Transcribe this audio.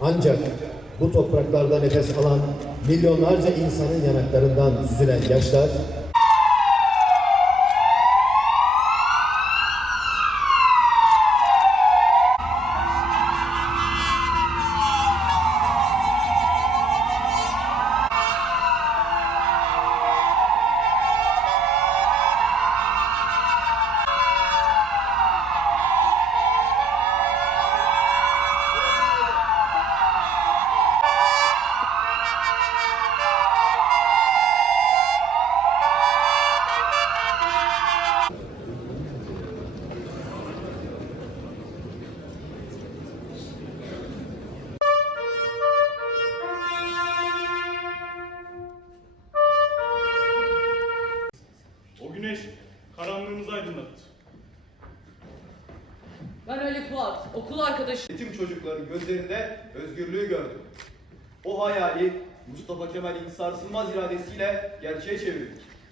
Ancak bu topraklarda nefes alan milyonlarca insanın yanaklarından süzülen yaşlar güneş karanlığımızı aydınlattı. Ben Ali Fuat, okul arkadaşı. Yetim çocukların gözlerinde özgürlüğü gördüm. O hayali Mustafa Kemal'in sarsılmaz iradesiyle gerçeğe çevirdik.